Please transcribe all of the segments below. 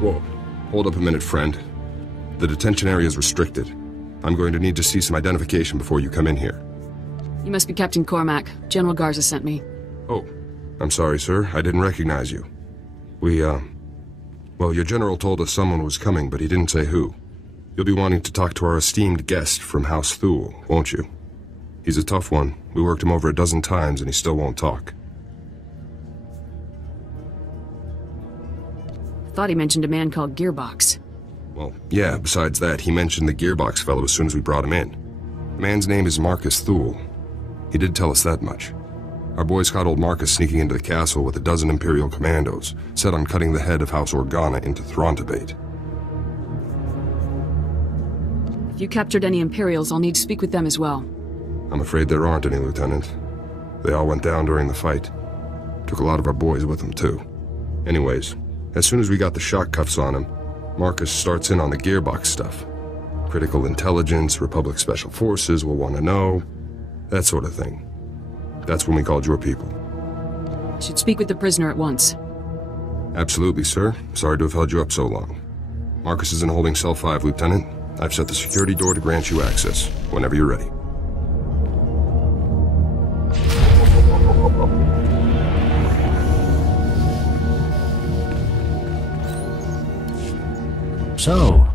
Whoa. Hold up a minute, friend. The detention area is restricted. I'm going to need to see some identification before you come in here. You must be Captain Cormac. General Garza sent me. Oh, I'm sorry, sir. I didn't recognize you. Well, your general told us someone was coming, but he didn't say who. You'll be wanting to talk to our esteemed guest from House Thule, won't you? He's a tough one. We worked him over a dozen times, and he still won't talk. Thought he mentioned a man called Gearbox. Well, yeah, besides that, he mentioned the Gearbox fellow as soon as we brought him in. The man's name is Marcus Thule. He did tell us that much. Our boys caught old Marcus sneaking into the castle with a dozen Imperial commandos, set on cutting the head of House Organa into Throntibate. If you captured any Imperials, I'll need to speak with them as well. I'm afraid there aren't any, Lieutenant. They all went down during the fight. Took a lot of our boys with them, too. Anyways, as soon as we got the shock cuffs on him, Marcus starts in on the Gearbox stuff. Critical intelligence, Republic Special Forces will want to know, that sort of thing. That's when we called your people. I should speak with the prisoner at once. Absolutely, sir. Sorry to have held you up so long. Marcus is in holding cell 5, Lieutenant. I've set the security door to grant you access, whenever you're ready. So,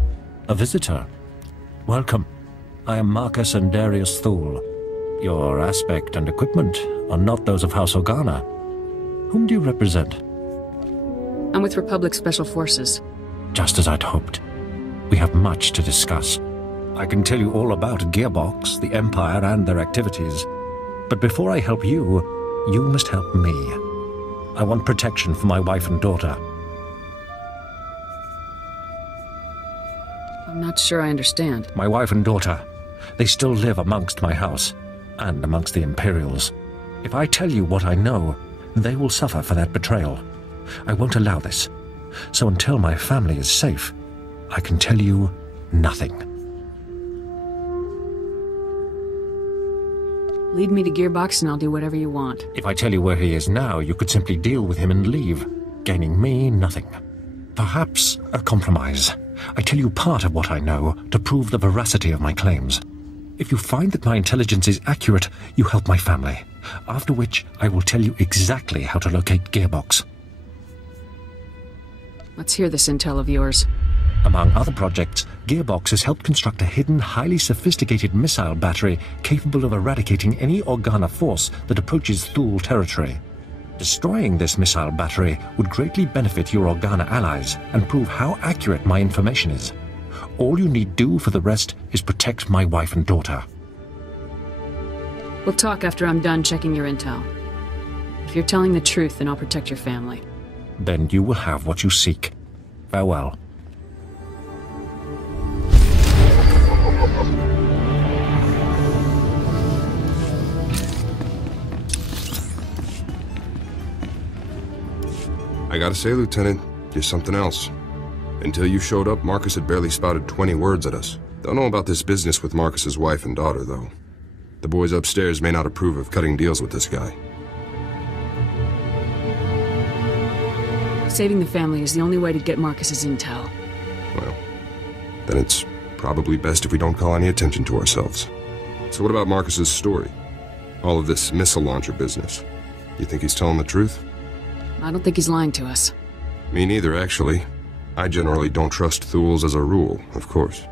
a visitor. Welcome. I am Marcus and Darius Thule. Your aspect and equipment are not those of House Organa. Whom do you represent? I'm with Republic Special Forces. Just as I'd hoped. We have much to discuss. I can tell you all about Gearbox, the Empire, and their activities. But before I help you, you must help me. I want protection for my wife and daughter. I'm not sure I understand. My wife and daughter, they still live amongst my house, and amongst the Imperials. If I tell you what I know, they will suffer for that betrayal. I won't allow this. So until my family is safe, I can tell you nothing. Lead me to Gearbox and I'll do whatever you want. If I tell you where he is now, you could simply deal with him and leave, gaining me nothing. Perhaps a compromise. I tell you part of what I know to prove the veracity of my claims. If you find that my intelligence is accurate, you help my family. After which, I will tell you exactly how to locate Gearbox. Let's hear this intel of yours. Among other projects, Gearbox has helped construct a hidden, highly sophisticated missile battery capable of eradicating any Organa force that approaches Thule territory. Destroying this missile battery would greatly benefit your Organa allies and prove how accurate my information is. All you need do for the rest is protect my wife and daughter. We'll talk after I'm done checking your intel. If you're telling the truth, then I'll protect your family. Then you will have what you seek. Farewell. I gotta say, Lieutenant, you're something else. Until you showed up, Marcus had barely spouted 20 words at us. Don't know about this business with Marcus's wife and daughter, though. The boys upstairs may not approve of cutting deals with this guy. Saving the family is the only way to get Marcus's intel. Well, then it's probably best if we don't call any attention to ourselves. So what about Marcus's story? All of this missile launcher business. You think he's telling the truth? I don't think he's lying to us. Me neither, actually. I generally don't trust Thules as a rule, of course.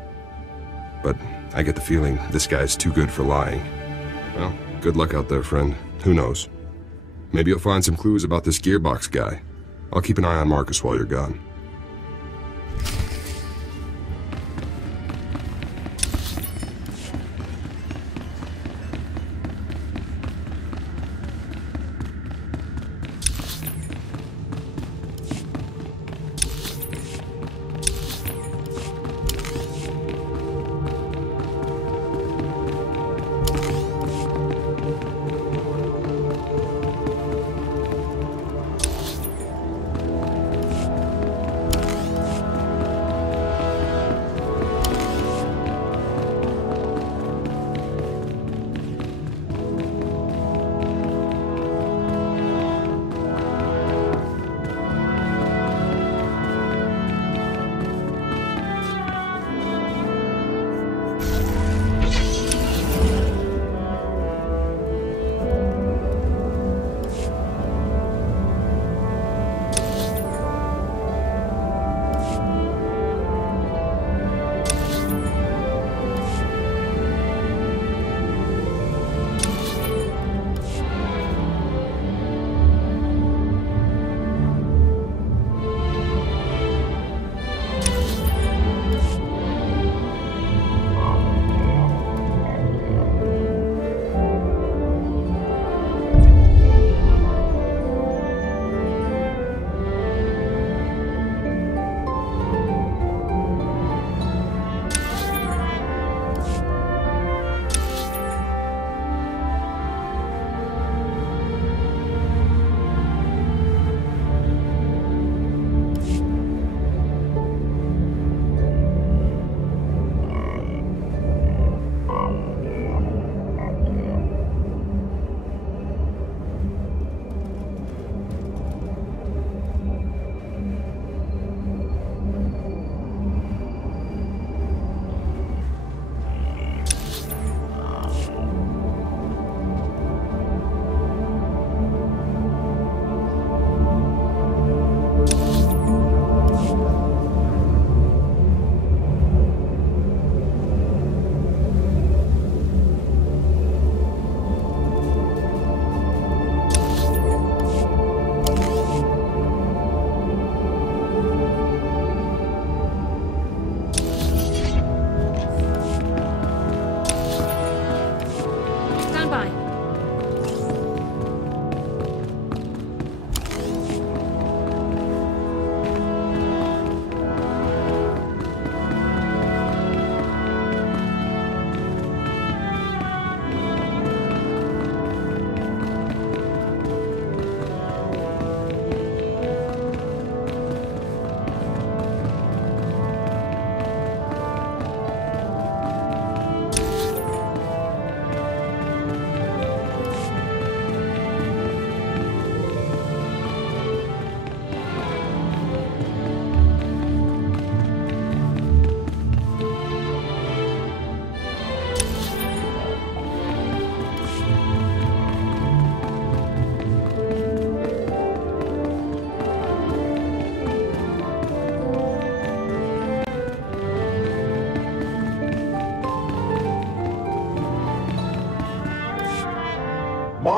But I get the feeling this guy's too good for lying. Well, good luck out there, friend. Who knows? Maybe you'll find some clues about this Gearbox guy. I'll keep an eye on Marcus while you're gone.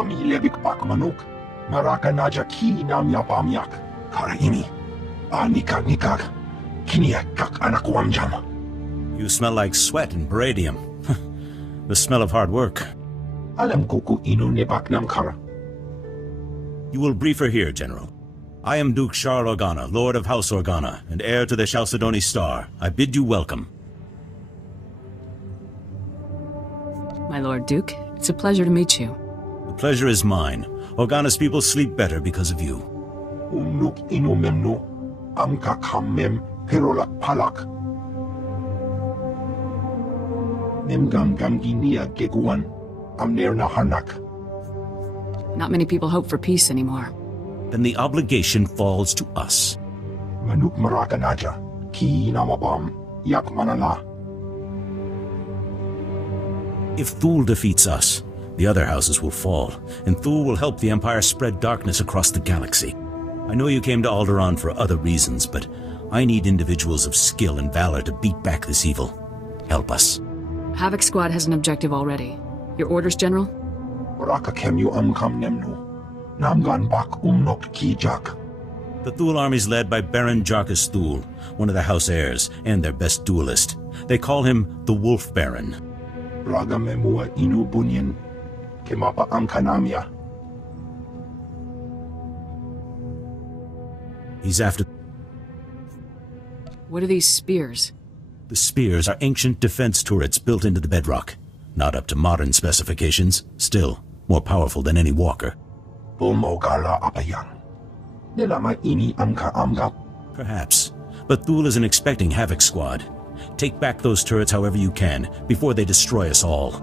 Kami lebik pak manuk. Maraka naja ki namya pamyak. Kara ini. Nikag. Kiniya kak anak wamjam. You smell like sweat and palladium. The smell of hard work. Alam ko ku ino nebak nam kara. You will brief her here, General. I am Duke Charles Organa, Lord of House Organa, and heir to the Chalcedony Star. I bid you welcome. My Lord Duke, it's a pleasure to meet you. The pleasure is mine. Organa's people sleep better because of you. Nuk ino memno. Amka kammem perolak palak. Memgam gamginia geguan. Amner na hanak. Not many people hope for peace anymore. Then the obligation falls to us. Manuk maraka naja. Ki namabam. Yak manala. If Thule defeats us, the other houses will fall, and Thule will help the Empire spread darkness across the galaxy. I know you came to Alderaan for other reasons, but I need individuals of skill and valor to beat back this evil. Help us. Havoc Squad has an objective already. Your orders, General? Raka kemyu amkam nemnu. Namgan bak umnok kijak. The Thule army's led by Baron Jarkus Thule, one of the House heirs, and their best duelist. They call him the Wolf Baron. Raga memua inu bunyan. Kemapa amkanamia. He's after... What are these spears? The spears are ancient defense turrets built into the bedrock. Not up to modern specifications, still more powerful than any walker. Bumogala apayang. Nilama ini amka amgap. Perhaps, but Thule isn't expecting Havoc Squad. Take back those turrets however you can, before they destroy us all.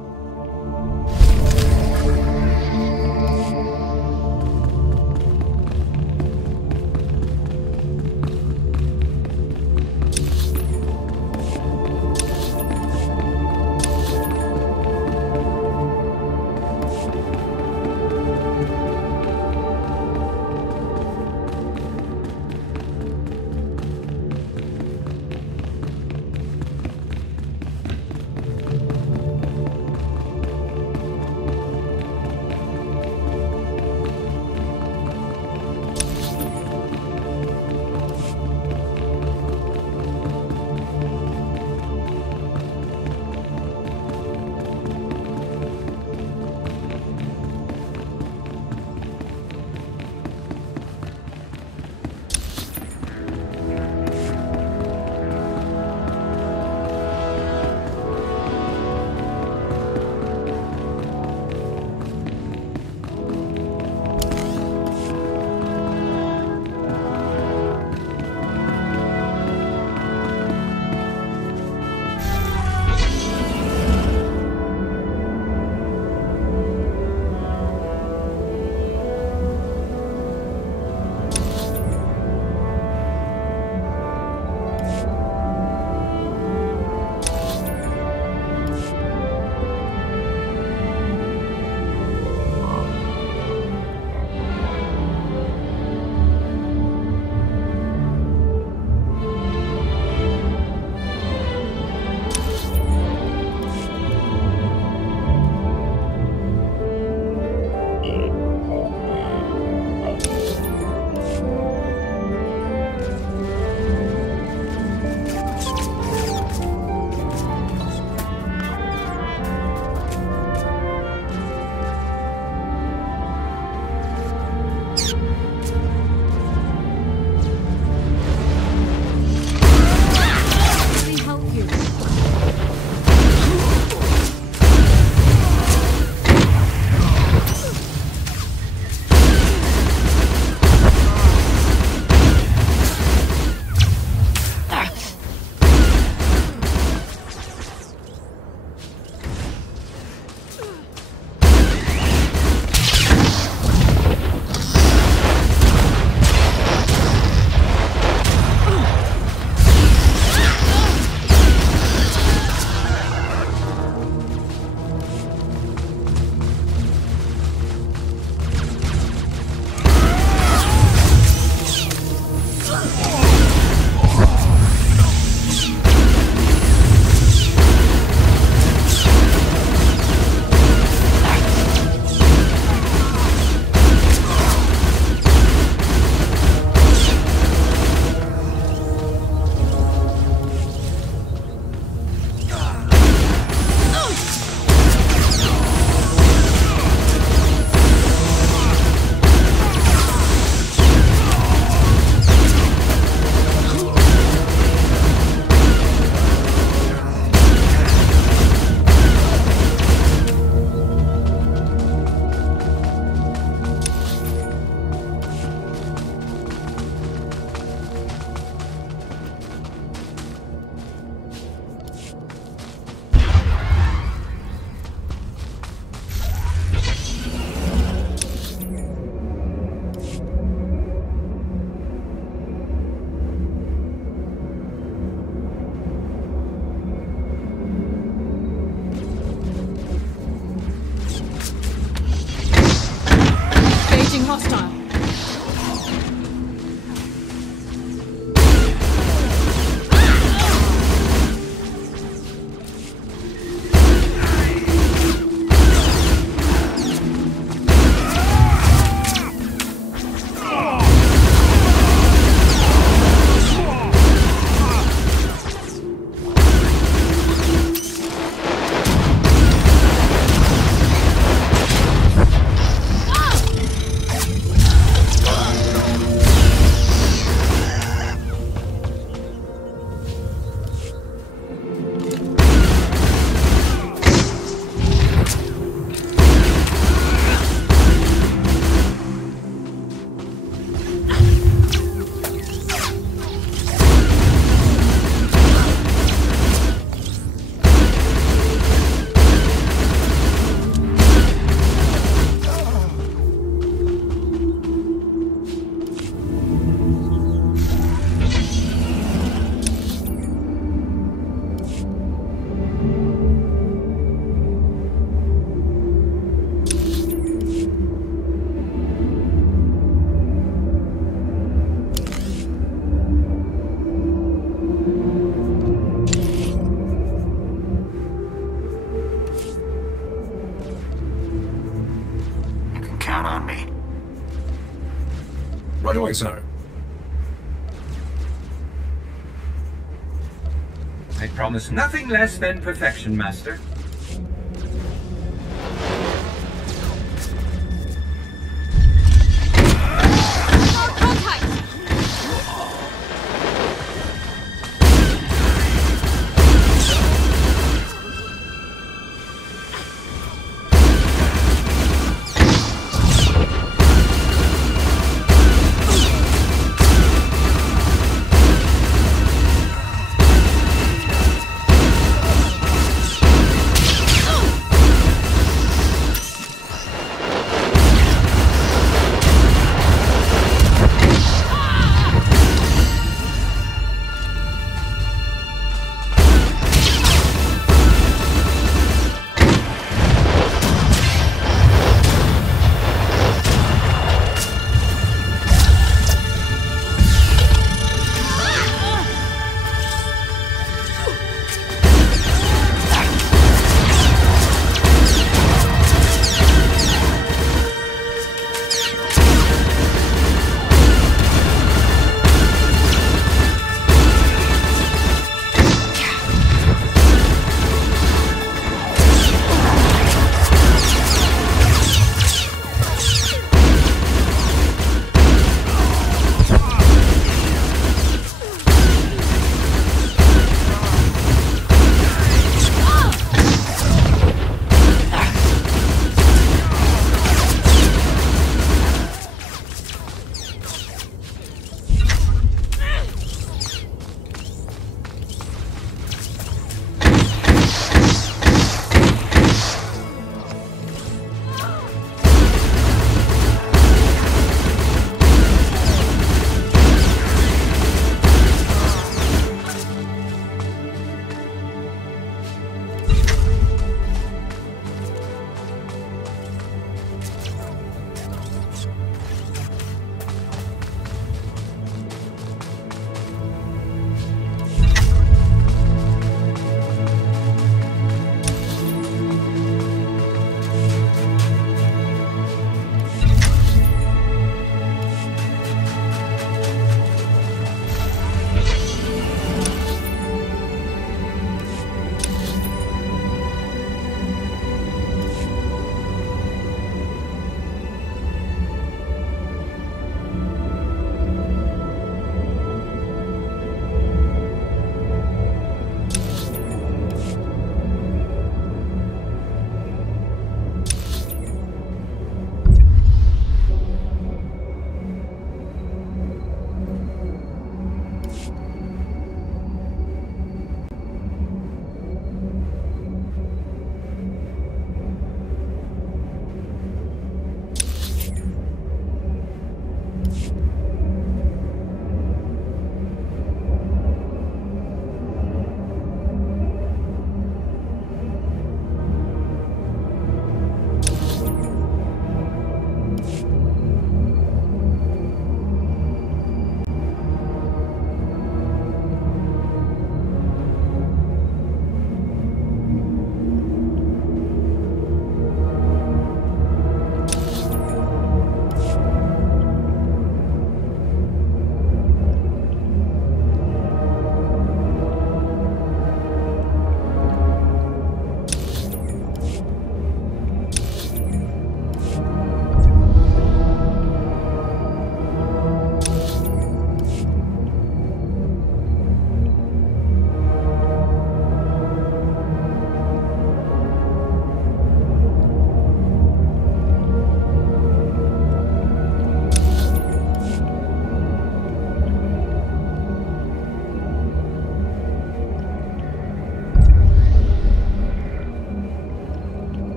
say so. I promise nothing less than perfection, Master.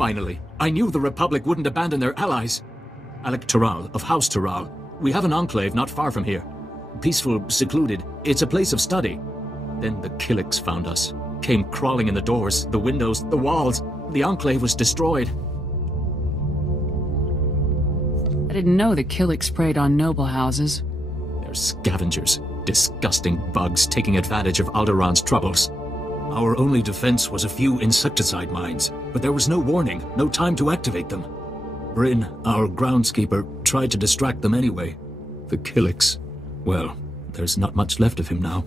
Finally, I knew the Republic wouldn't abandon their allies. Alec Taral of House Taral. We have an enclave not far from here. Peaceful, secluded. It's a place of study. Then the Killiks found us. Came crawling in the doors, the windows, the walls. The enclave was destroyed. I didn't know the Killiks preyed on noble houses. They're scavengers. Disgusting bugs taking advantage of Alderaan's troubles. Our only defense was a few insecticide mines, but there was no warning, no time to activate them. Bryn, our groundskeeper, tried to distract them anyway. The Kilix, well, there's not much left of him now.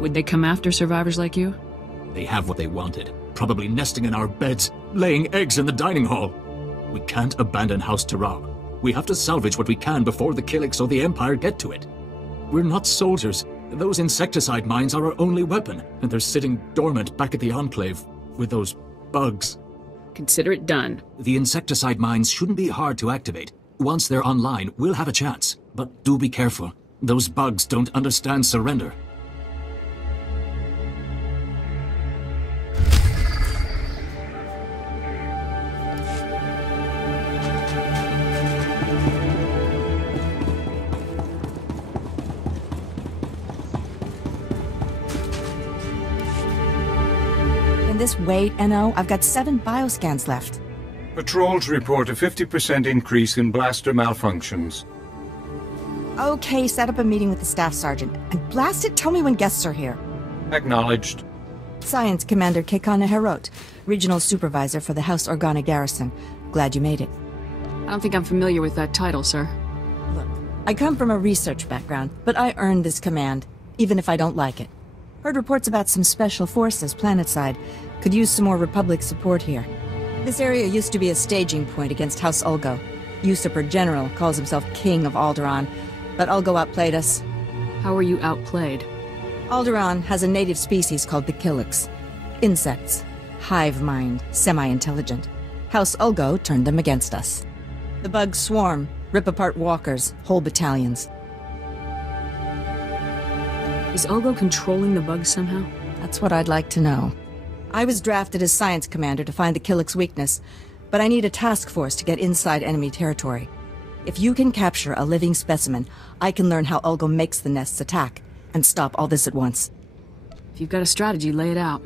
Would they come after survivors like you? They have what they wanted, probably nesting in our beds, laying eggs in the dining hall. We can't abandon House Terral. We have to salvage what we can before the Kilix or the Empire get to it. We're not soldiers. Those insecticide mines are our only weapon, and they're sitting dormant back at the Enclave with those bugs. Consider it done. The insecticide mines shouldn't be hard to activate. Once they're online, we'll have a chance. But do be careful. Those bugs don't understand surrender. This wait, NO, I've got 7 bioscans left. Patrols report a 50% increase in blaster malfunctions. Okay, set up a meeting with the staff sergeant. And blast it, tell me when guests are here. Acknowledged. Science Commander Kekana Herot, Regional Supervisor for the House Organa Garrison. Glad you made it. I don't think I'm familiar with that title, sir. Look, I come from a research background, but I earned this command, even if I don't like it. Heard reports about some special forces planetside. Could use some more Republic support here. This area used to be a staging point against House Ulgo. Usurper General calls himself King of Alderaan, but Ulgo outplayed us. How were you outplayed? Alderaan has a native species called the Kilix. Insects. Hive mind, semi-intelligent. House Ulgo turned them against us. The bugs swarm, rip apart walkers, whole battalions. Is Ulgo controlling the bugs somehow? That's what I'd like to know. I was drafted as Science Commander to find the Kilix weakness, but I need a task force to get inside enemy territory. If you can capture a living specimen, I can learn how Ulgo makes the nests attack, and stop all this at once. If you've got a strategy, lay it out.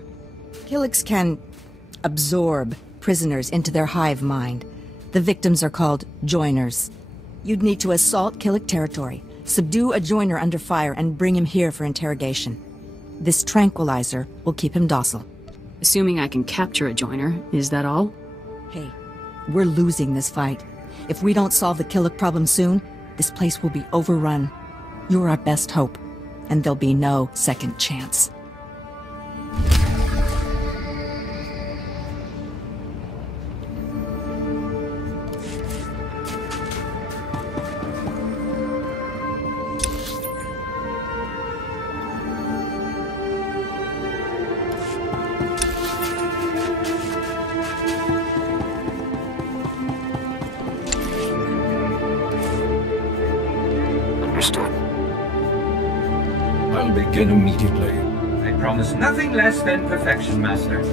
Kilix can absorb prisoners into their hive mind. The victims are called joiners. You'd need to assault Kilix territory, subdue a joiner under fire, and bring him here for interrogation. This tranquilizer will keep him docile. Assuming I can capture a joiner, is that all? Hey, we're losing this fight. If we don't solve the Killik problem soon, this place will be overrun. You're our best hope, and there'll be no second chance. Understood. I'll begin immediately. I promise nothing less than perfection, Master.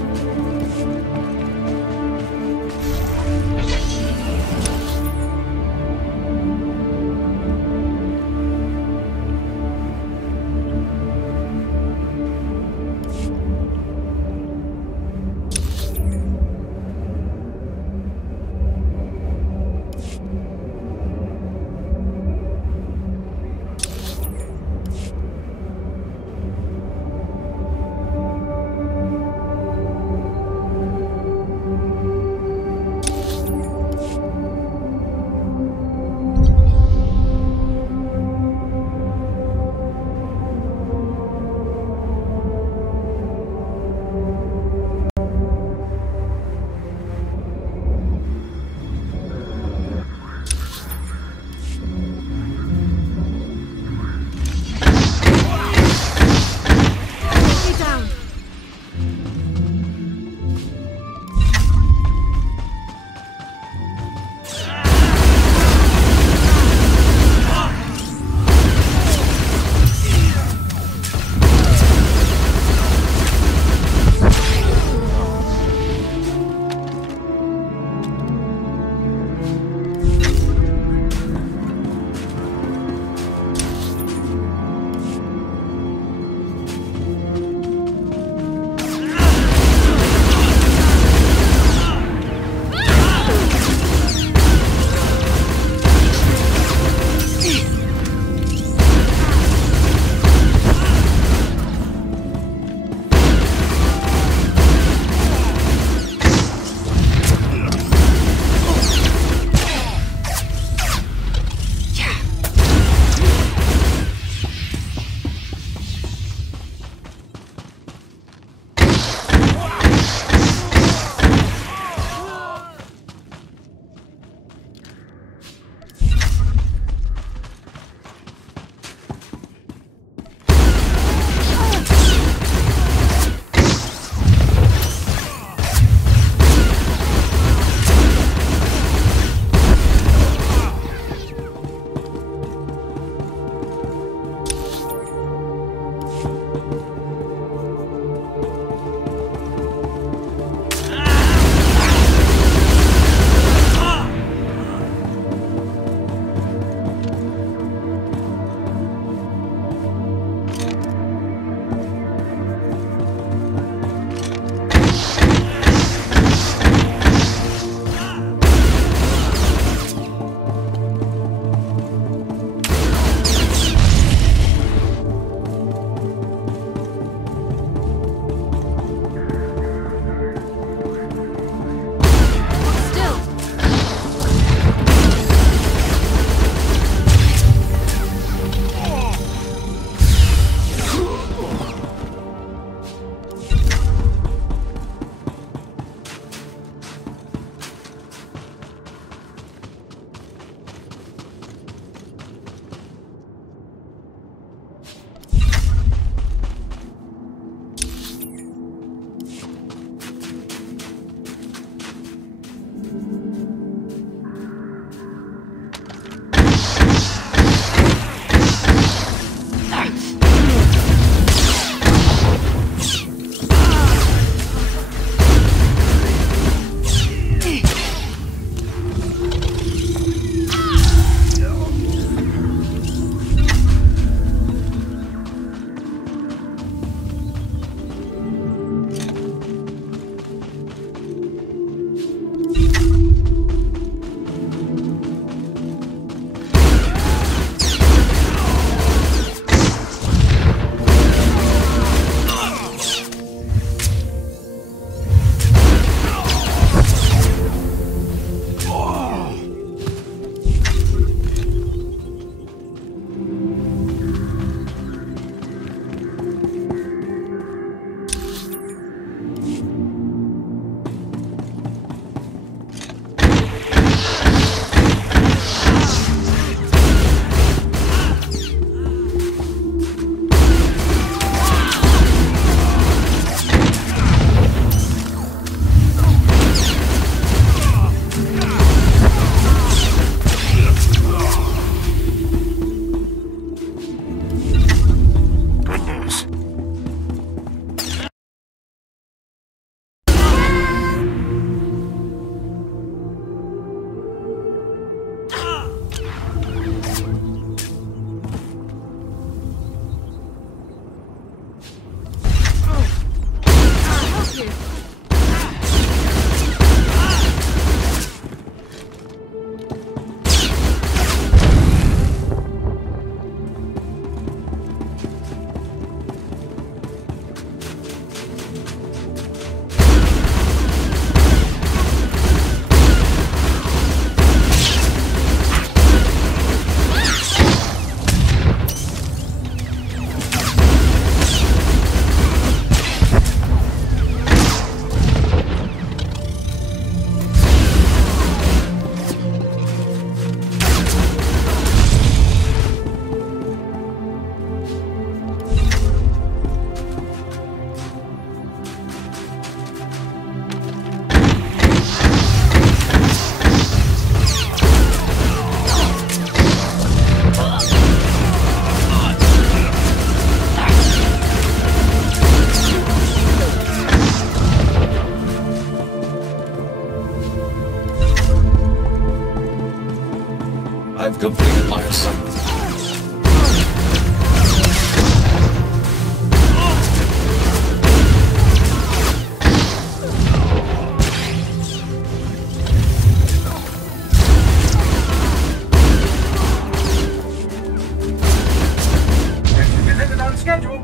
schedule.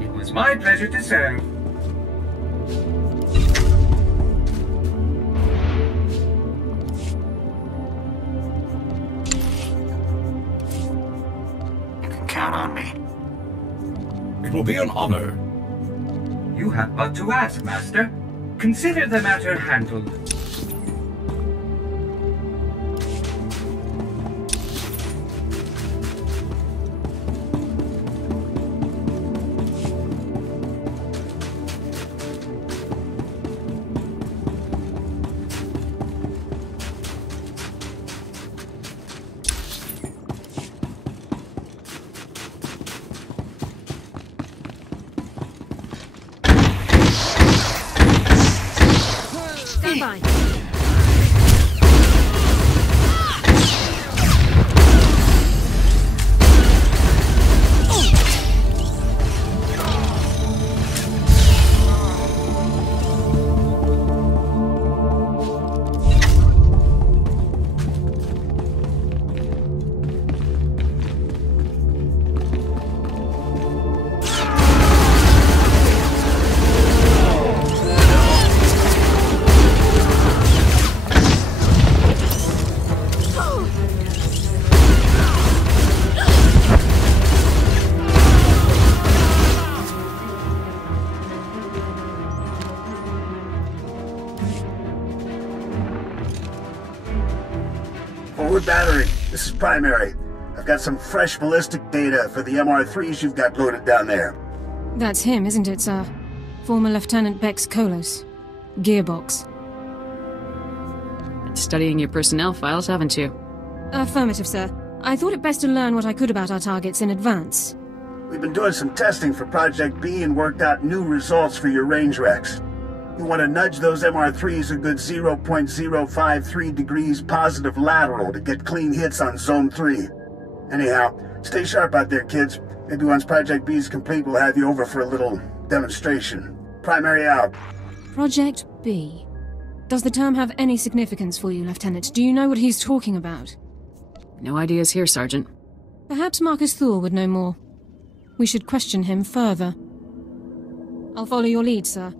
It was my pleasure to serve. You can count on me. It will be an honor. You have but to ask, Master. Consider the matter handled. Forward battery, this is Primary. I've got some fresh ballistic data for the MR3s you've got loaded down there. That's him, isn't it, sir? Former Lieutenant Bex Kolos. Gearbox. Been studying your personnel files, haven't you? Affirmative, sir. I thought it best to learn what I could about our targets in advance. We've been doing some testing for Project B and worked out new results for your range recs. You want to nudge those MR3s a good 0.053 degrees positive lateral to get clean hits on Zone 3. Anyhow, stay sharp out there, kids. Maybe once Project B is complete, we'll have you over for a little demonstration. Primary out. Project B. Does the term have any significance for you, Lieutenant? Do you know what he's talking about? No ideas here, Sergeant. Perhaps Marcus Thor would know more. We should question him further. I'll follow your lead, sir.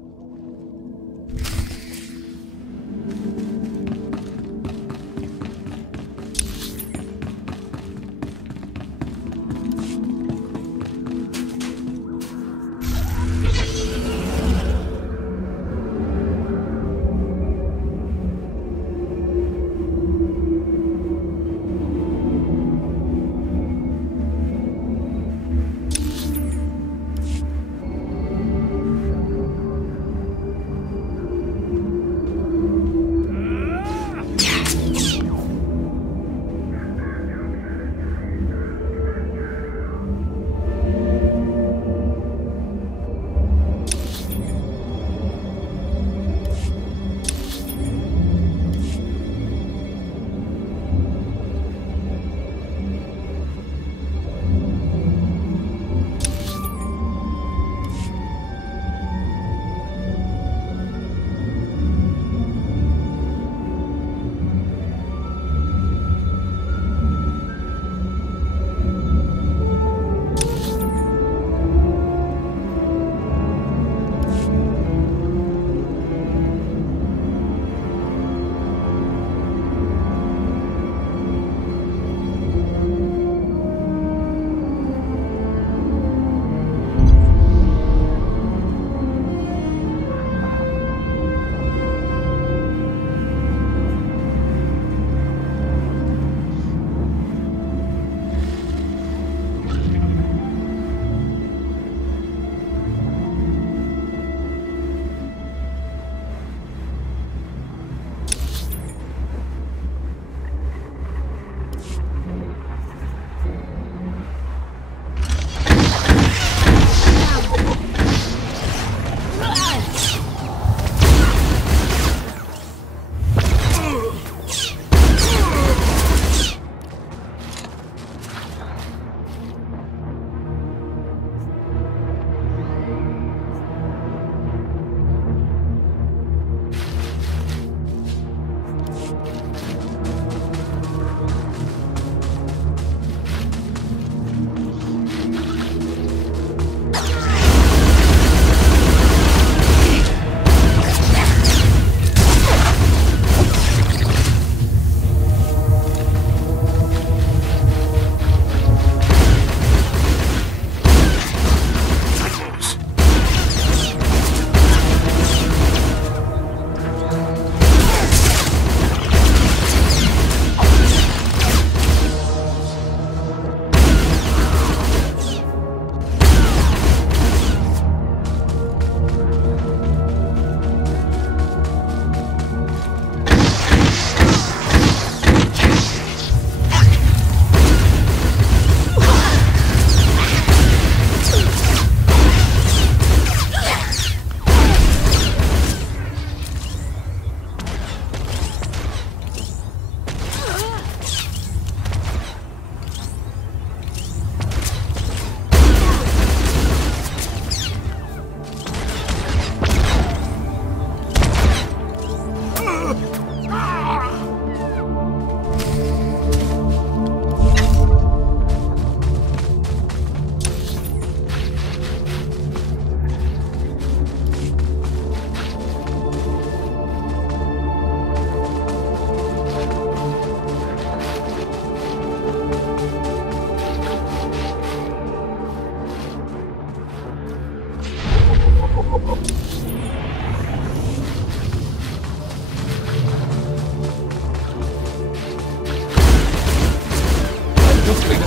Completed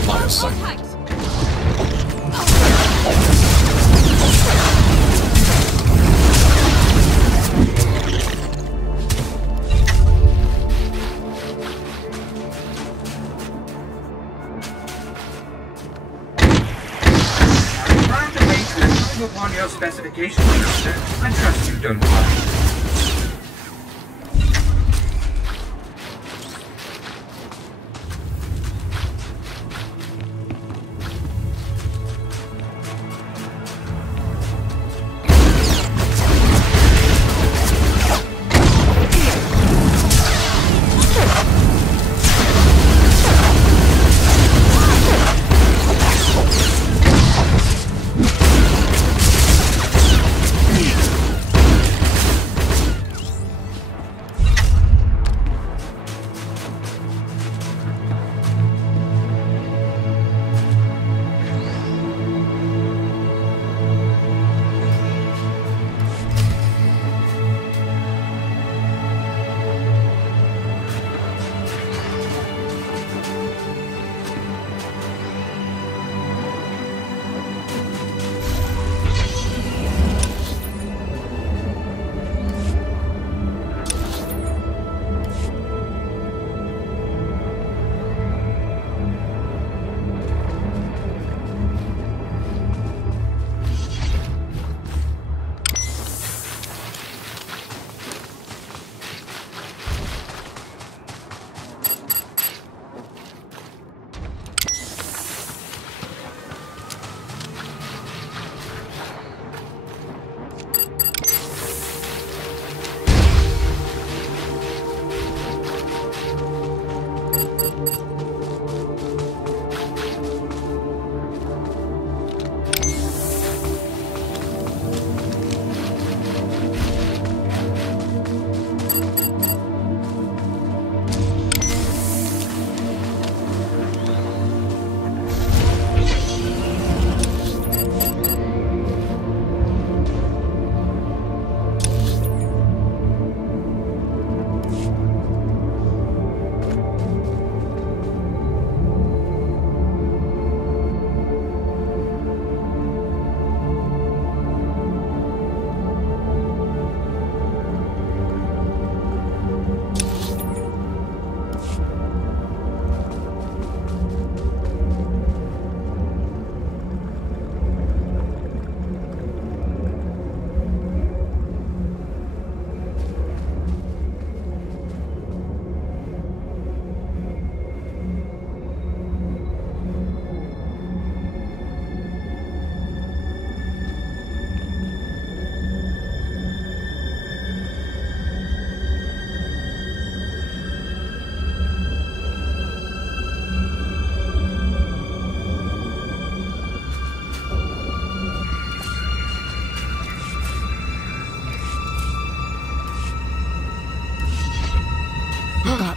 line of sight. Upon your specifications, Master, I trust you don't mind.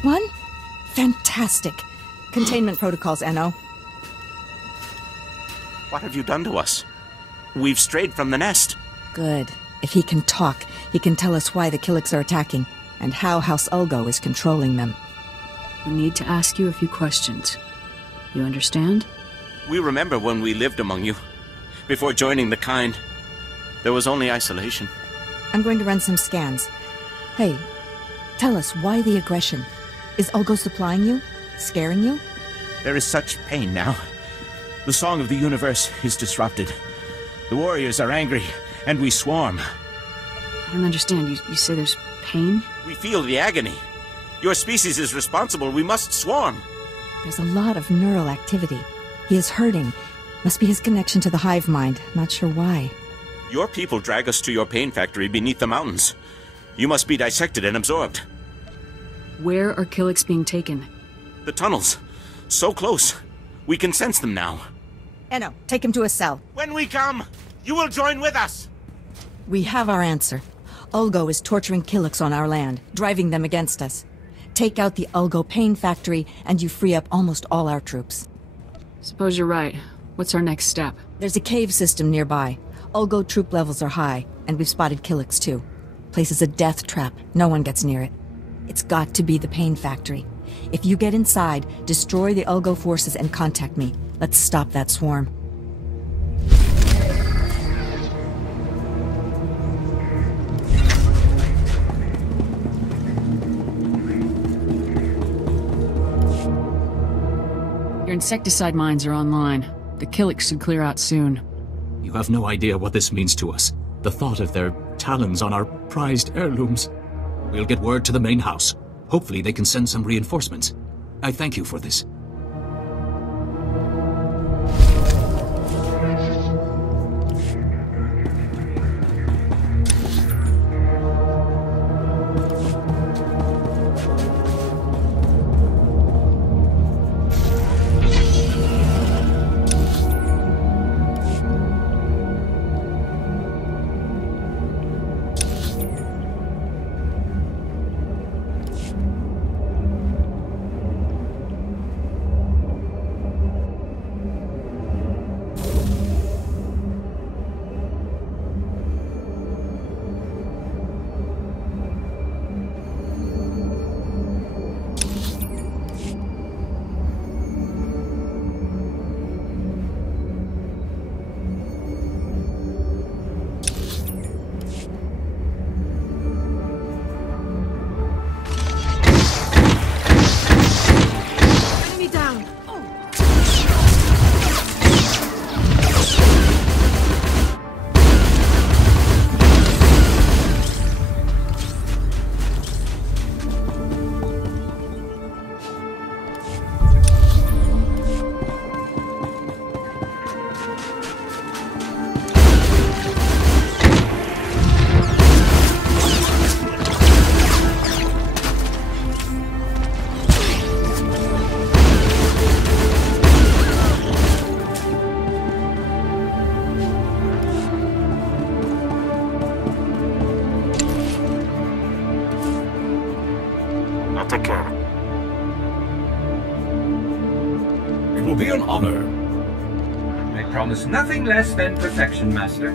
One? Fantastic. Containment protocols, Enno. What have you done to us? We've strayed from the nest. Good. If he can talk, he can tell us why the Killiks are attacking, and how House Ulgo is controlling them. We need to ask you a few questions. You understand? We remember when we lived among you. Before joining the kind, there was only isolation. I'm going to run some scans. Hey, tell us why the aggression. Is Ulgo supplying you? Scaring you? There is such pain now. The song of the universe is disrupted. The warriors are angry, and we swarm. I don't understand. You say there's pain? We feel the agony. Your species is responsible. We must swarm. There's a lot of neural activity. He is hurting. Must be his connection to the hive mind. Not sure why. Your people drag us to your pain factory beneath the mountains. You must be dissected and absorbed. Where are Killiks being taken? The tunnels. So close. We can sense them now. Enno, take him to a cell. When we come, you will join with us. We have our answer. Ulgo is torturing Killiks on our land, driving them against us. Take out the Ulgo pain factory, and you free up almost all our troops. Suppose you're right. What's our next step? There's a cave system nearby. Ulgo troop levels are high, and we've spotted Kilix too. Place is a death trap. No one gets near it. It's got to be the pain factory. If you get inside, destroy the Ulgo forces and contact me. Let's stop that swarm. Your insecticide mines are online. The Kilix should clear out soon. You have no idea what this means to us. The thought of their talons on our prized heirlooms. We'll get word to the main house. Hopefully they can send some reinforcements. I thank you for this. Take care. It will be an honor. I promise nothing less than perfection, Master.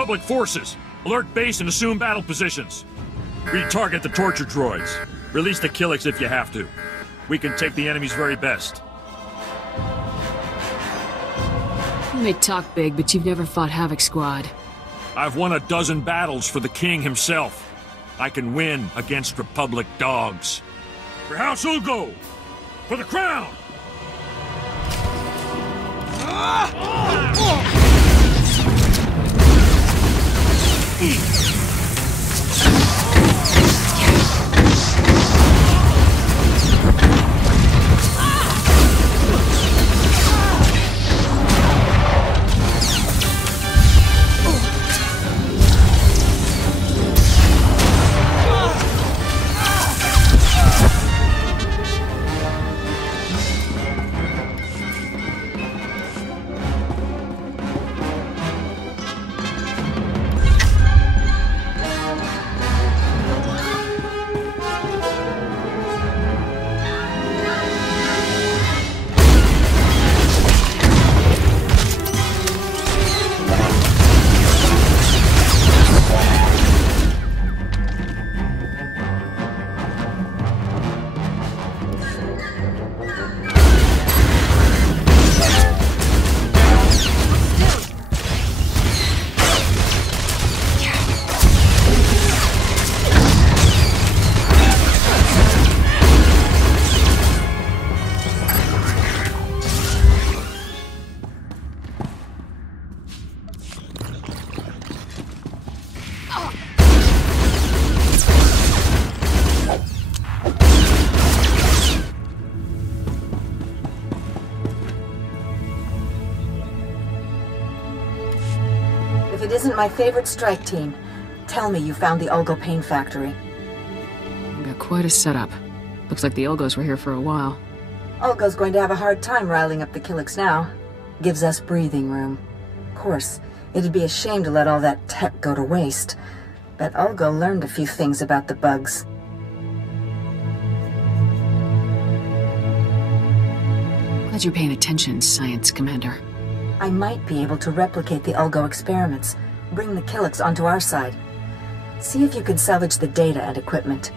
Republic forces! Alert base and assume battle positions! Retarget the torture droids. Release the Killiks if you have to. We can take the enemy's very best. You may talk big, but you've never fought Havoc Squad. I've won a dozen battles for the King himself. I can win against Republic dogs. For House Ulgo! For the crown! If it isn't my favorite strike team, tell me you found the Ulgo Pain Factory. We got quite a setup. Looks like the Ulgos were here for a while. Ulgo's going to have a hard time riling up the Killiks now. Gives us breathing room. Of course, it'd be a shame to let all that tech go to waste. But Ulgo learned a few things about the bugs. Glad you're paying attention, Science Commander. I might be able to replicate the Ulgo experiments, bring the Killiks onto our side. See if you can salvage the data and equipment.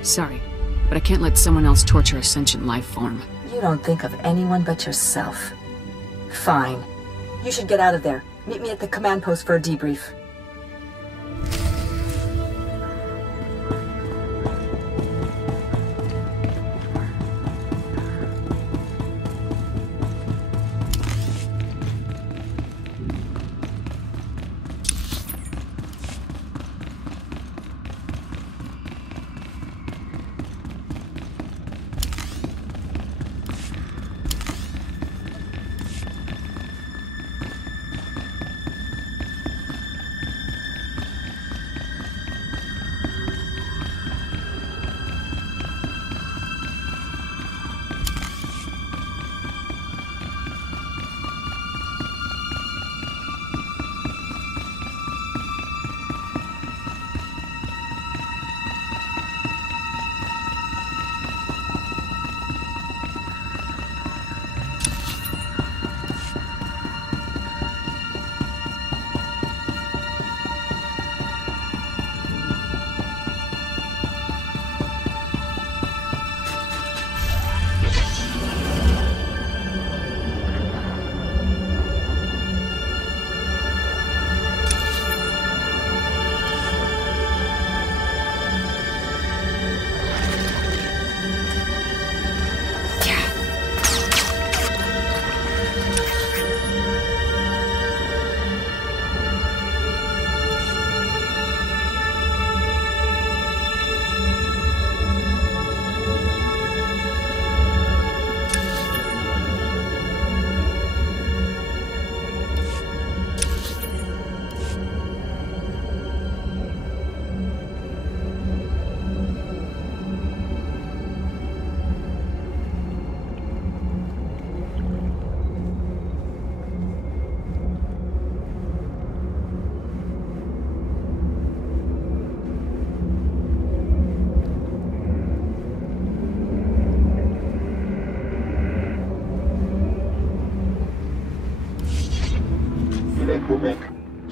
Sorry, but I can't let someone else torture a sentient life form. You don't think of anyone but yourself. Fine. You should get out of there. Meet me at the command post for a debrief.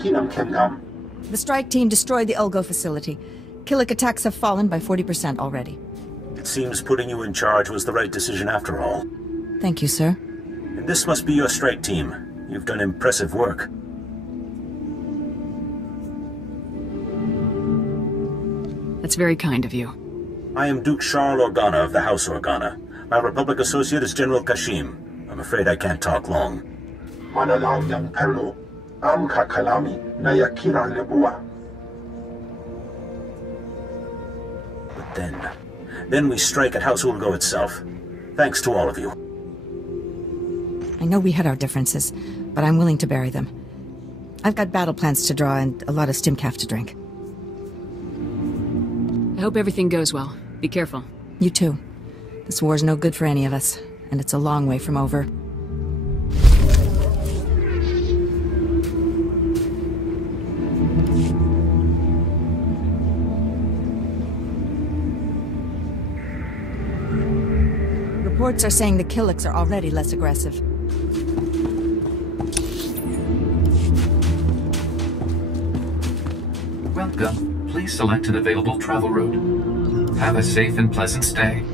Kinam Kengam, The strike team destroyed the Ulgo facility. Killik attacks have fallen by 40% already. It seems putting you in charge was the right decision after all. Thank you, sir. And this must be your strike team. You've done impressive work. That's very kind of you. I am Duke Charles Organa of the House Organa. My Republic associate is General Kashim. I'm afraid I can't talk long. Manalang yang perlu. Am kakalami na yakira lebua. But then we strike at House Ulgo itself. Thanks to all of you. I know we had our differences, but I'm willing to bury them. I've got battle plans to draw and a lot of stimcaf to drink. I hope everything goes well. Be careful. You too. This war's no good for any of us, and it's a long way from over. Reports are saying the Killiks are already less aggressive. Welcome. Please select an available travel route. Have a safe and pleasant stay.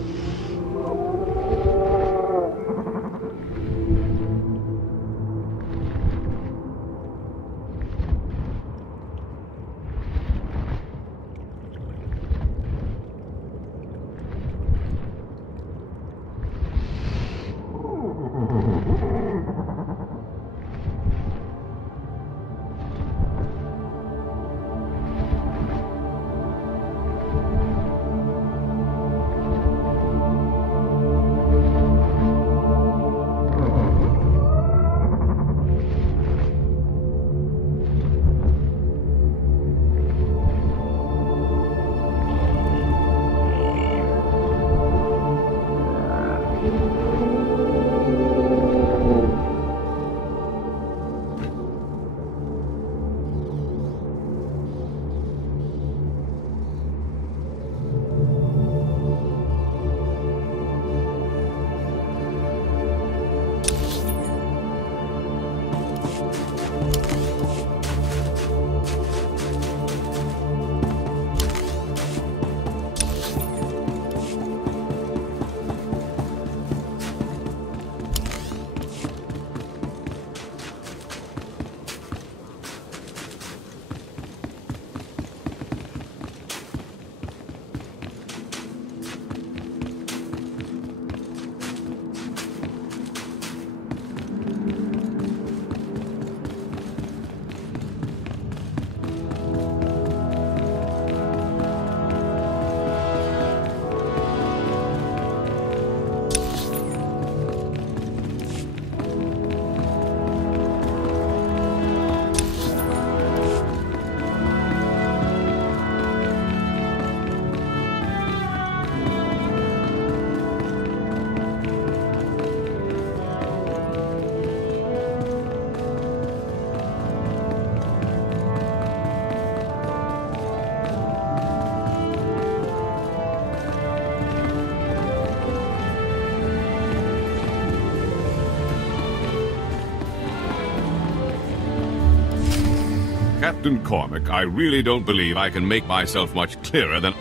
Captain Cormac, I really don't believe I can make myself much clearer than...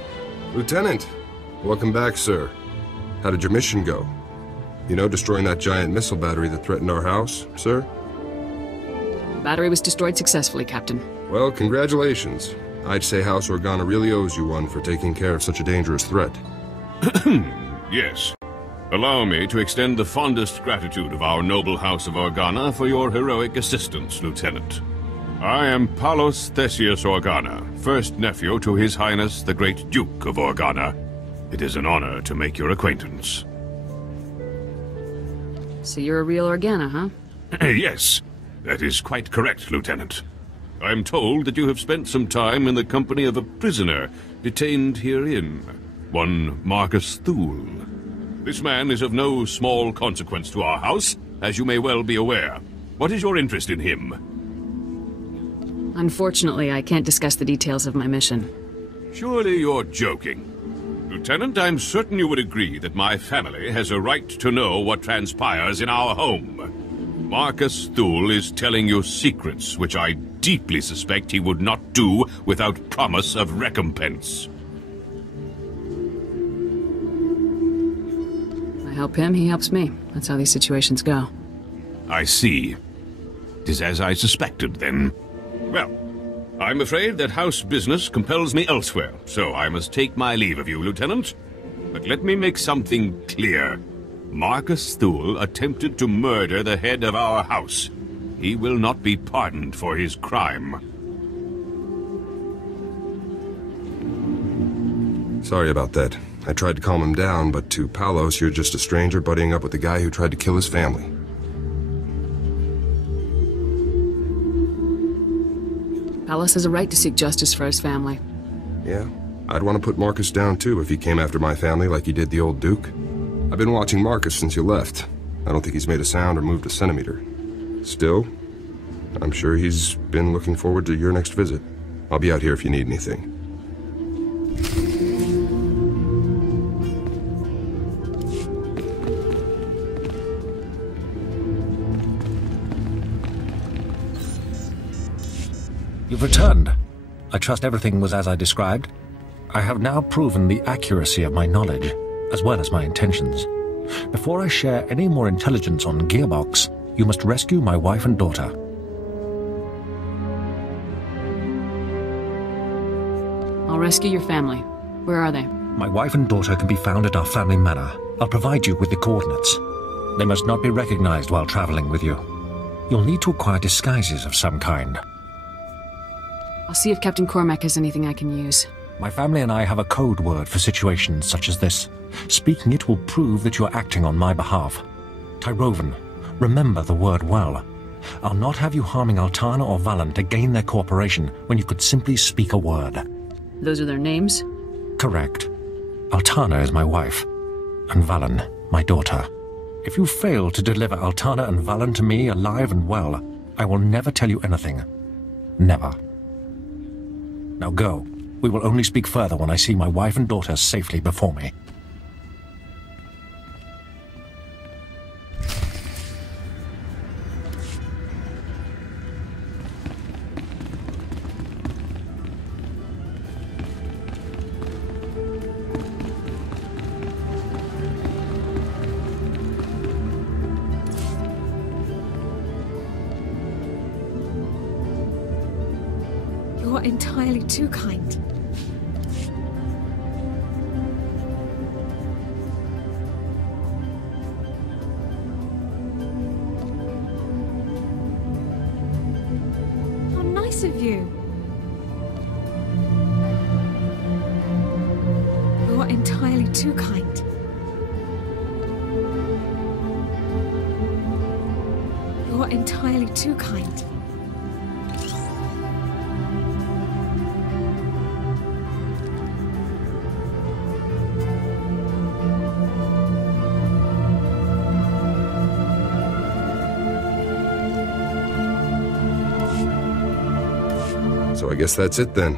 Lieutenant, welcome back, sir. How did your mission go? You know, destroying that giant missile battery that threatened our house, sir? The battery was destroyed successfully, Captain. Well, congratulations. I'd say House Organa really owes you one for taking care of such a dangerous threat. Yes. Allow me to extend the fondest gratitude of our noble House of Organa for your heroic assistance, Lieutenant. I am Palos Theseus Organa, first nephew to His Highness the Great Duke of Organa. It is an honor to make your acquaintance. So you're a real Organa, huh? Yes, that is quite correct, Lieutenant. I am told that you have spent some time in the company of a prisoner detained herein, one Marcus Thule. This man is of no small consequence to our house, as you may well be aware. What is your interest in him? Unfortunately, I can't discuss the details of my mission. Surely you're joking. Lieutenant, I'm certain you would agree that my family has a right to know what transpires in our home. Marcus Thule is telling you secrets which I deeply suspect he would not do without promise of recompense. I help him, he helps me. That's how these situations go. I see. 'Tis as I suspected, then. Well, I'm afraid that house business compels me elsewhere, so I must take my leave of you, Lieutenant. But let me make something clear. Marcus Thule attempted to murder the head of our house. He will not be pardoned for his crime. Sorry about that. I tried to calm him down, but to Palos, you're just a stranger buddying up with the guy who tried to kill his family. Palos has a right to seek justice for his family. Yeah, I'd want to put Marcus down too if he came after my family like he did the old Duke. I've been watching Marcus since you left. I don't think he's made a sound or moved a centimeter. Still, I'm sure he's been looking forward to your next visit. I'll be out here if you need anything. You've returned. I trust everything was as I described. I have now proven the accuracy of my knowledge, as well as my intentions. Before I share any more intelligence on Gearbox, you must rescue my wife and daughter. I'll rescue your family. Where are they? My wife and daughter can be found at our family manor. I'll provide you with the coordinates. They must not be recognized while traveling with you. You'll need to acquire disguises of some kind. I'll see if Captain Cormac has anything I can use. My family and I have a code word for situations such as this. Speaking it will prove that you're acting on my behalf. Tyrovan, remember the word well. I'll not have you harming Altana or Valen to gain their cooperation when you could simply speak a word. Those are their names? Correct. Altana is my wife, and Valen, my daughter. If you fail to deliver Altana and Valen to me alive and well, I will never tell you anything. Never. Now go. We will only speak further when I see my wife and daughter safely before me. You're entirely too kind. How nice of you. You're entirely too kind. You're entirely too kind. So I guess that's it then.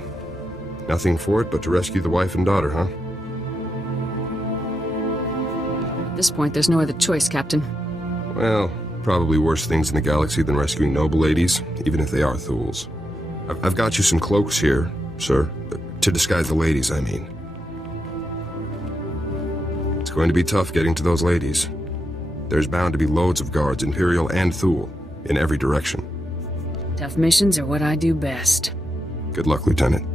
Nothing for it but to rescue the wife and daughter, huh? At this point, there's no other choice, Captain. Well, probably worse things in the galaxy than rescuing noble ladies, even if they are Thules. I've got you some cloaks here, sir. To disguise the ladies, I mean. It's going to be tough getting to those ladies. There's bound to be loads of guards, Imperial and Thule, in every direction. Tough missions are what I do best. Good luck, Lieutenant.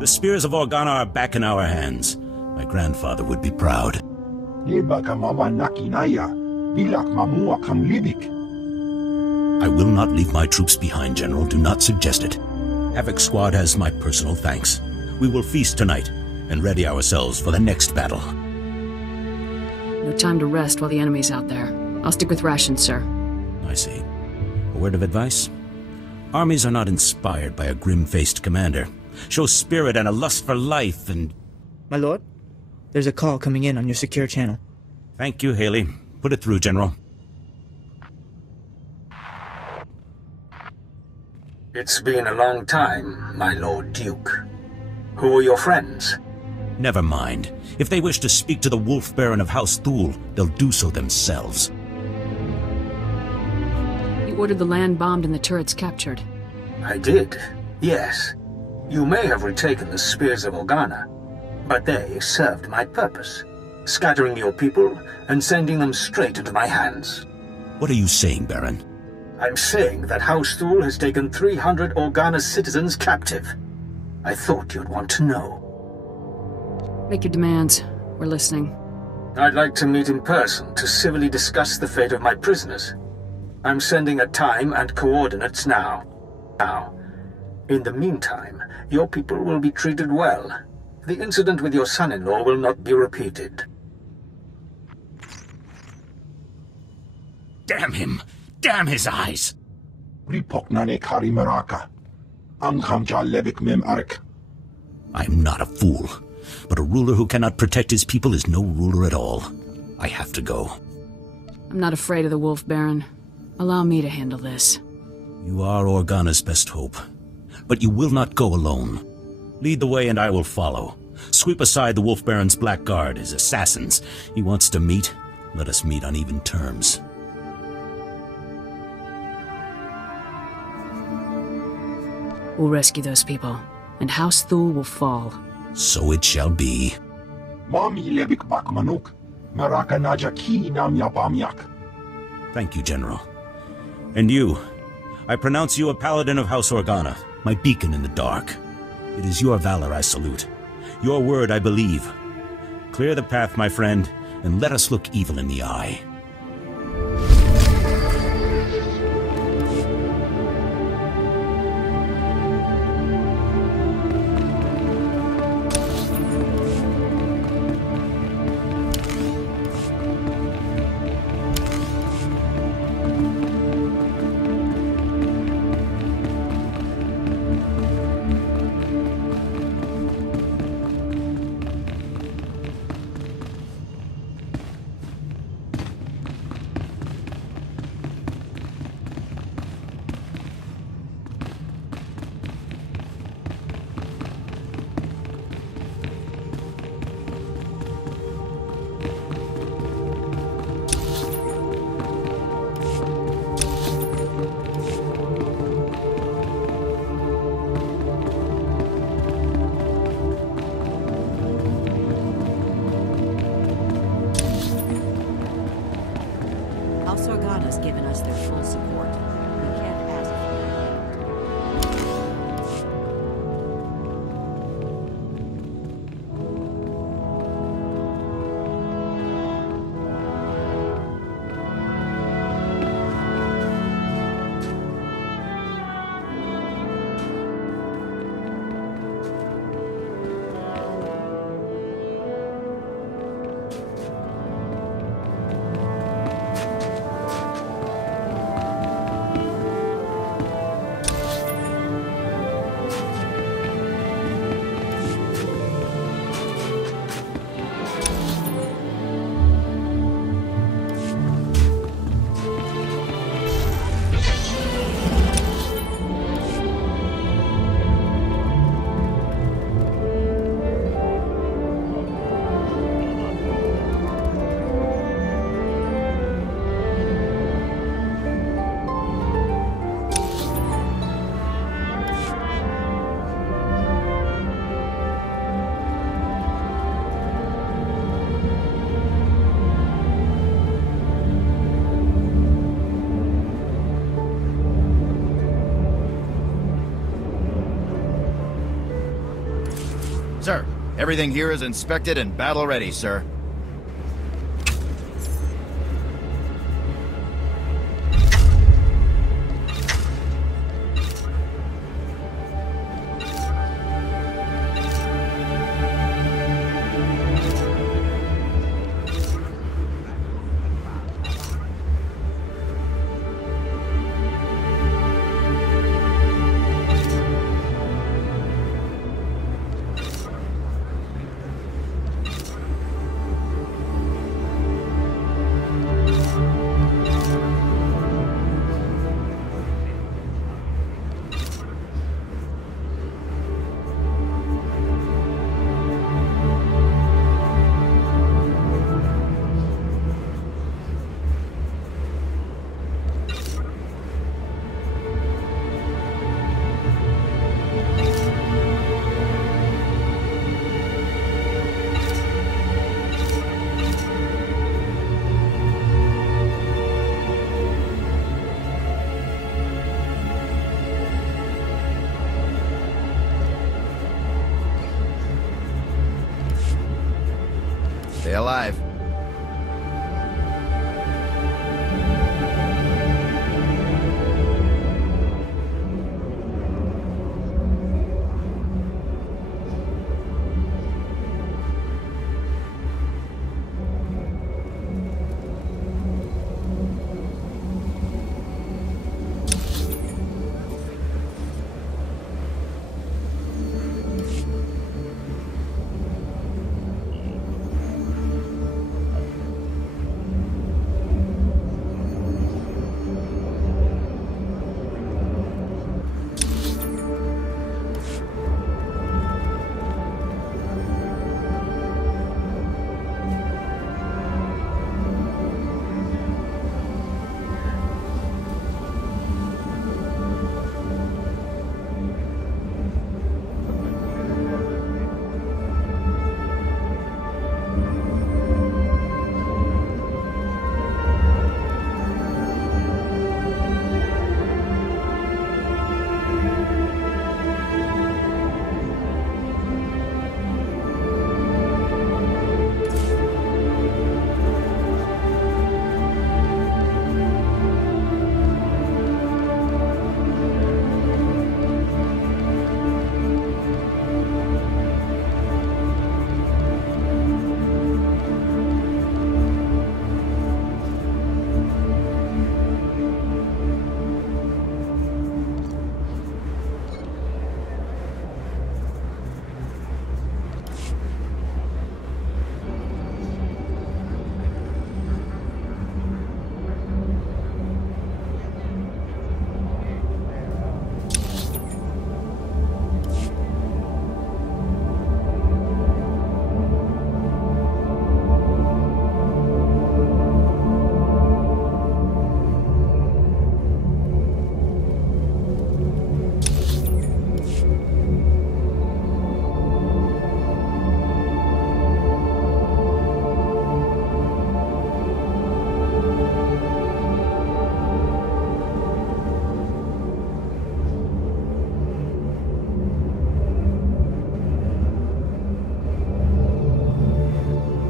The spears of Organa are back in our hands. I grandfather would be proud. I will not leave my troops behind, General. Do not suggest it. Havoc Squad has my personal thanks. We will feast tonight and ready ourselves for the next battle. No time to rest while the enemy's out there. I'll stick with rations, sir. I see. A word of advice? Armies are not inspired by a grim-faced commander. Show spirit and a lust for life and... My lord, there's a call coming in on your secure channel. Thank you, Haley. Put it through, General. It's been a long time, my Lord Duke. Who are your friends? Never mind. If they wish to speak to the Wolf Baron of House Thule, they'll do so themselves. You ordered the land bombed and the turrets captured. I did, yes. You may have retaken the Spears of Organa, but they served my purpose, scattering your people and sending them straight into my hands. What are you saying, Baron? I'm saying that House Thule has taken 300 Organa citizens captive. I thought you'd want to know. Make your demands. We're listening. I'd like to meet in person to civilly discuss the fate of my prisoners. I'm sending a time and coordinates now. In the meantime, your people will be treated well. The incident with your son-in-law will not be repeated. Damn him! Damn his eyes! I'm not a fool, but a ruler who cannot protect his people is no ruler at all. I have to go. I'm not afraid of the Wolf Baron. Allow me to handle this. You are Organa's best hope, but you will not go alone. Lead the way and I will follow. Sweep aside the Wolf Baron's black guard, his assassins. He wants to meet. Let us meet on even terms. We'll rescue those people, and House Thule will fall. So it shall be. Thank you, General. And you, I pronounce you a paladin of House Organa, my beacon in the dark. It is your valor I salute. Your word I believe. Clear the path, my friend, and let us look evil in the eye. House Organa's given us their full support. We can't ask for more. Everything here is inspected and battle ready, sir. Stay alive.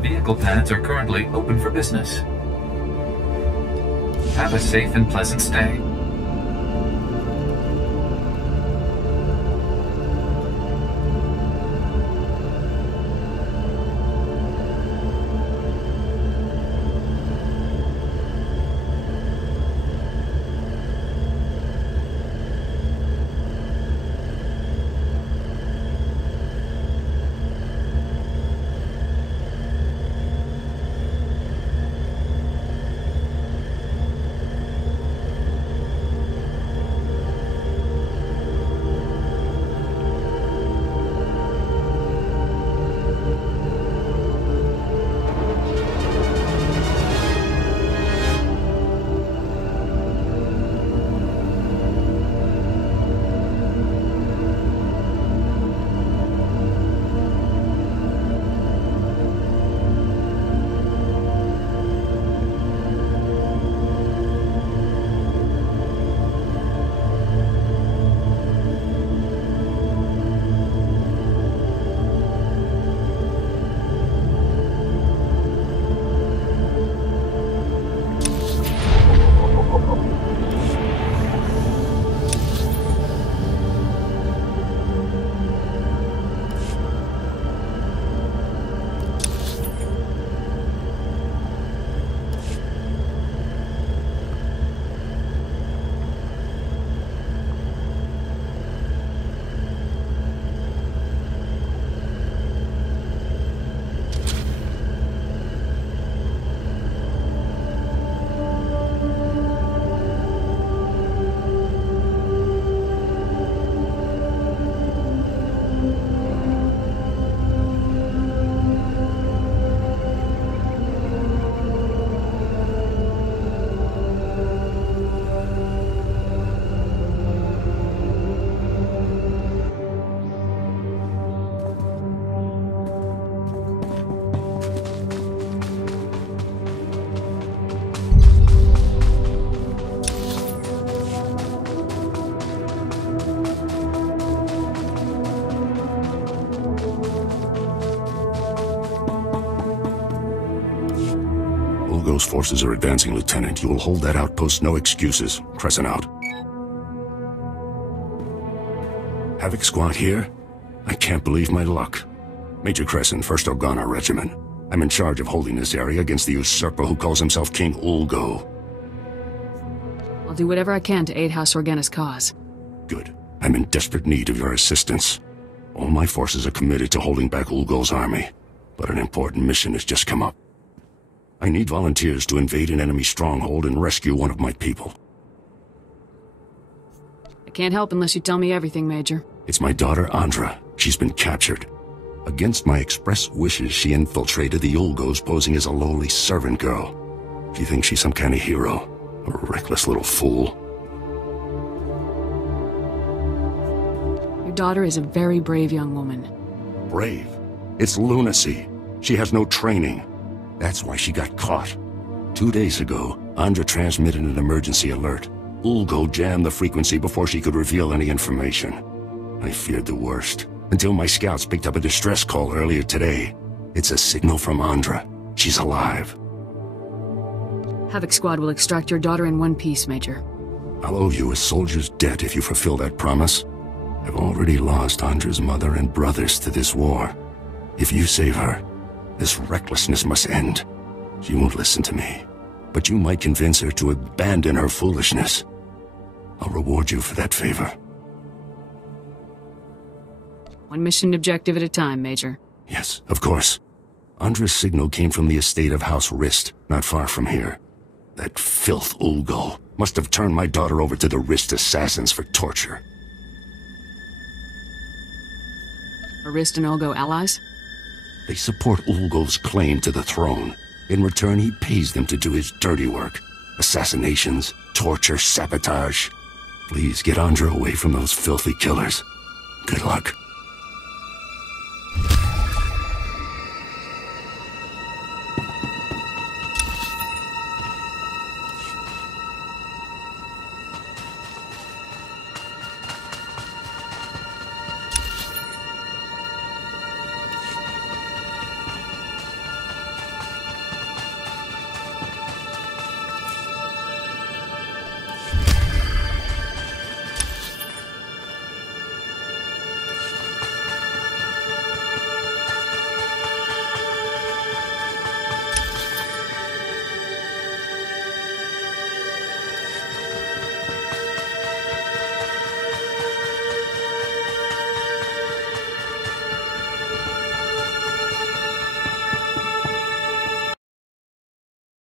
Vehicle pads are currently open for business. Have a safe and pleasant stay. Ulgo's forces are advancing, Lieutenant. You will hold that outpost, no excuses. Crescent out. Havoc Squad here? I can't believe my luck. Major Crescent, 1st Organa Regiment. I'm in charge of holding this area against the usurper who calls himself King Ulgo. I'll do whatever I can to aid House Organa's cause. Good. I'm in desperate need of your assistance. All my forces are committed to holding back Ulgo's army, but an important mission has just come up. I need volunteers to invade an enemy stronghold and rescue one of my people. I can't help unless you tell me everything, Major. It's my daughter, Andra. She's been captured. Against my express wishes, she infiltrated the Ulgos posing as a lowly servant girl. She thinks she's some kind of hero. A reckless little fool. Your daughter is a very brave young woman. Brave? It's lunacy. She has no training. That's why she got caught. 2 days ago, Andra transmitted an emergency alert. Ulgo jammed the frequency before she could reveal any information. I feared the worst, until my scouts picked up a distress call earlier today. It's a signal from Andra. She's alive. Havoc Squad will extract your daughter in one piece, Major. I'll owe you a soldier's debt if you fulfill that promise. I've already lost Andra's mother and brothers to this war. If you save her, this recklessness must end. She won't listen to me, but you might convince her to abandon her foolishness. I'll reward you for that favor. One mission objective at a time, Major. Yes, of course. Andra's signal came from the estate of House Rist, not far from here. That filth Ulgo must have turned my daughter over to the Rist assassins for torture. Are Rist and Ulgo allies? They support Ulgo's claim to the throne. In return, he pays them to do his dirty work. Assassinations, torture, sabotage. Please get Andra away from those filthy killers. Good luck.